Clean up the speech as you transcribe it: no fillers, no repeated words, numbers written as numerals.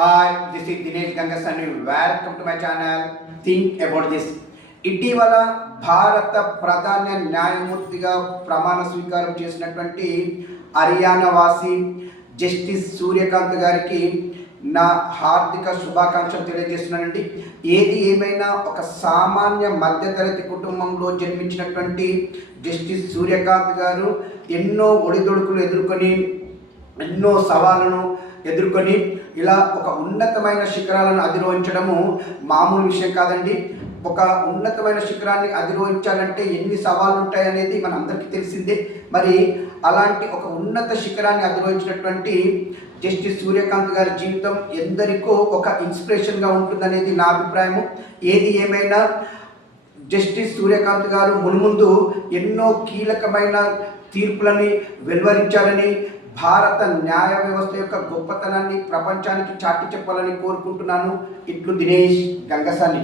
Hi, this is Dinesh Gangasani. Welcome to my channel. Think about this. ఇటీవల భారత ప్రధాన న్యాయమూర్తిగా ప్రమాణ స్వీకారం చేసినటువంటి హర్యానా వాసి జస్టిస్ సూర్యకాంత్ గారికి నా హార్దిక శుభాకాంక్షలు తెలియజేస్తున్నానండి. ఏది ఏమైనా ఒక సామాన్య మధ్యతరగతి కుటుంబంలో జన్మించినటువంటి జస్టిస్ సూర్యకాంత్ గారు ఎన్నో ఒడిదొడుకులు ఎదుర్కొని ఎన్నో సవాళ్ళను ఎదుర్కొని ఇలా ఒక ఉన్నతమైన శిఖరాలను అధిరోహించడము మామూలు విషయం కాదండి. ఒక ఉన్నతమైన శిఖరాన్ని అధిరోహించాలంటే ఎన్ని సవాళ్ళు ఉంటాయనేది మన అందరికీ తెలిసిందే. మరి అలాంటి ఒక ఉన్నత శిఖరాన్ని అధిరోహించినటువంటి జస్టిస్ సూర్యకాంత్ గారి జీవితం ఎందరికో ఒక ఇన్స్పిరేషన్గా ఉంటుందనేది నా అభిప్రాయము. ఏది ఏమైనా జస్టిస్ సూర్యకాంత్ గారు మున్ముందు ఎన్నో కీలకమైన తీర్పులని వెలువరించాలని, భారత న్యాయ వ్యవస్థ యొక్క గొప్పతనాన్ని ప్రపంచానికి చాటి చెప్పాలని కోరుకుంటున్నాను. ఇట్లు దినేష్ గంగసాని.